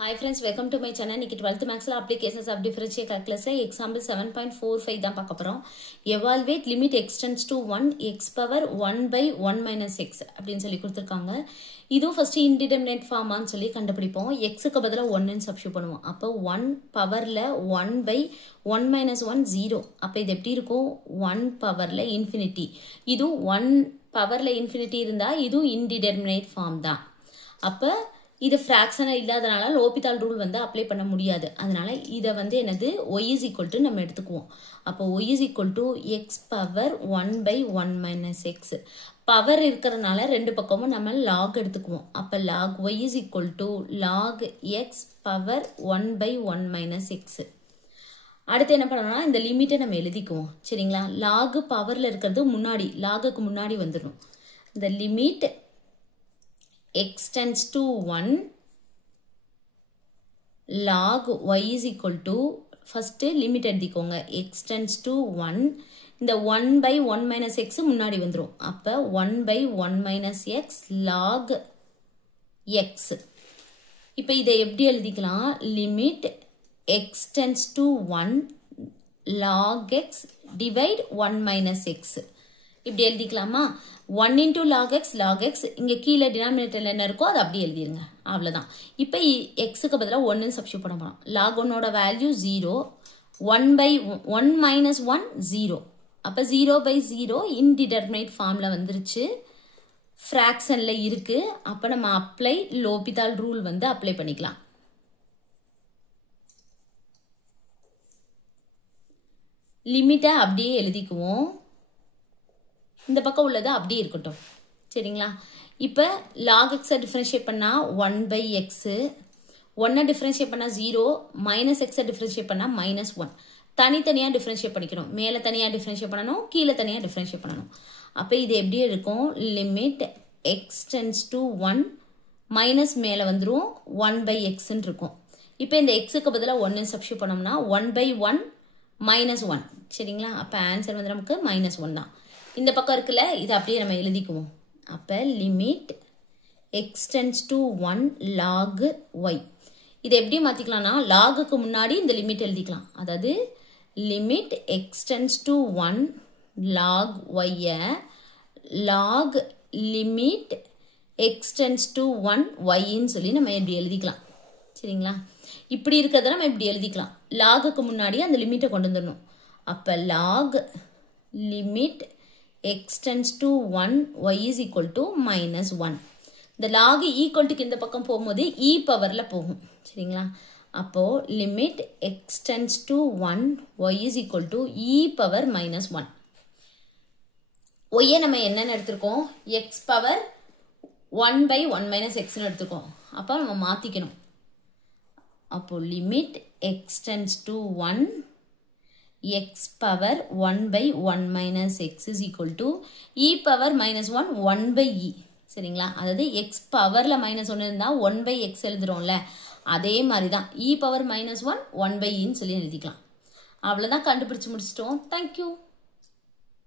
Hi friends, welcome to my channel. இன்னைக்கு 12th Maths applications of differential calculus example 7.45 தான் பார்க்க போறோம். Evaluate limit extends to 1 x power 1 by 1 minus x அப்படினு சொல்லி கொடுத்திருக்காங்க. இதுவும் first indeterminate form ஆன்னு சொல்லி கண்டுபிடிப்போம். x க்கு பதிலா 1 ன்னு சப்ஸ்டிட்யூட் பண்ணுவோம். அப்ப 1 பவர்ல 1 by 1 minus 1 0. அப்ப இது எப்படி இருக்கும்? 1 பவர்ல infinity. இது 1 பவர்ல infinity இருந்தா இது indeterminate form தான். அப்ப இது fraction இல்லாதனால லோபிதால் ரூல் வந்து அப்ளை பண்ண முடியாது. அதனால இத வந்து என்னது y is equal to நம்ம எடுத்துக்குவோம். அப்ப y is equal to x power 1 by 1 minus x. Power இருக்கறனால ரெண்டு பக்கமும் நம்ம log எடுத்துக்குவோம். அப்ப log y is equal to log x power 1 by 1 minus x. அடுத்து என்ன பண்ணனும்னா இந்த லிமிட்டை நம்ம எழுதிக்குவோம். சரிங்களா? log பவர்ல இருக்குது முன்னாடி logக்கு முன்னாடி வந்துரும். the limit x tends to 1 log y is equal to first limit எடுத்துக்கோங்க x tends to 1 இந்த 1 by 1 minus x முன்னாடி வந்துரும் அப்ப 1 by 1 minus x log x இப்ப இதை எப்படி எழுதிக்கலாம் limit x tends to 1 log x divide 1 minus x இப்படி எழுதிக்கலாமா 1 into log x இங்க கீழ denominatorல என்ன இருக்கோ அது அப்படியே எழுதிருங்க அவ்வளவுதான் இப்போ x க்கு பதிலா 1 ன்னு சப்ஸ்டிட்யூட் பண்ண போறோம் log 1 ஓட வேல்யூ 0 1 by 1 minus 1 0 அப்ப 0 by 0 indeterminate formல வந்துருச்சு fractionல இருக்கு அப்ப நம்ம apply L'Hopital rule வந்து அப்ளை பண்ணிக்கலாம் லிமிட்டை அப்படியே எழுதிக்குவோம் இந்த பக்கம் உள்ளது அப்படியே இருக்கட்டும் சரிங்களா இப்போ log x டிஃபரன்ஷியேட் பண்ணா 1 by x 1 டிஃபரன்ஷியேட் பண்ணா 0 minus x டிஃபரன்ஷியேட் பண்ணா -1 தனித்தனியா டிஃபரன்ஷியேட் பண்ணிக்கணும் மேலே தனியா டிஃபரன்ஷியேட் பண்ணனும் கீழே தனியா டிஃபரன்ஷியேட் பண்ணனும் அப்ப இது எப்படி இருக்கும் limit x tends to 1 minus மேலே வந்துரும் 1 by x ன்னு இருக்கும் இப்போ இந்த x க்கு பதிலா 1 ன்னு சப்ஸ்டிட்யூட் பண்ணோம்னா 1 by 1 -1 சரிங்களா அப்ப ஆன்சர் வந்து நமக்கு -1 தான் இந்த பக்கம் இருக்குல இது அப்படியே நம்ம எழுதிக்குவோம் அப்ப limit x tends to 1 log y இதை எப்படி மாத்திக்கலாம்னா log க்கு முன்னாடி இந்த லிமிட் எழுதிக்கலாம் அதாவது limit x tends to 1 log y log limit x tends to 1 y ன்னு சொல்லி நம்ம இப்படி எழுதிக்கலாம் சரிங்களா இப்படி இருக்கறத நம்ம இப்படி எழுதிக்கலாம் log க்கு முன்னாடி அந்த லிமிட்டை கொண்டு வந்துறணும் அப்ப log limit x tends to 1 y is equal to -1 இந்த log equal to இந்த பக்கம் போகும்போது e பவர்ல போகும் சரிங்களா அப்போ limit x tends to 1 y is equal to e power -1 y நம்ம என்னன்னு எடுத்துக்கோம் x power 1 by 1 minus x ன்னு எடுத்துக்கோம் அப்ப நம்ம மாத்திக்கணும் அப்போ limit x tends to 1 x power 1 by 1 minus x is equal to e power -1 1 by e சரிங்களா அதாவது x பவர்ல -1 இருந்தா 1 by x எழுதுறோம்ல அதே மாதிரி தான் e power -1 1 by e ன்னு சொல்லி எழுதிக்கலாம் அவ்வளவுதான் கண்டுபிடிச்சு முடிச்சிட்டோம் thank you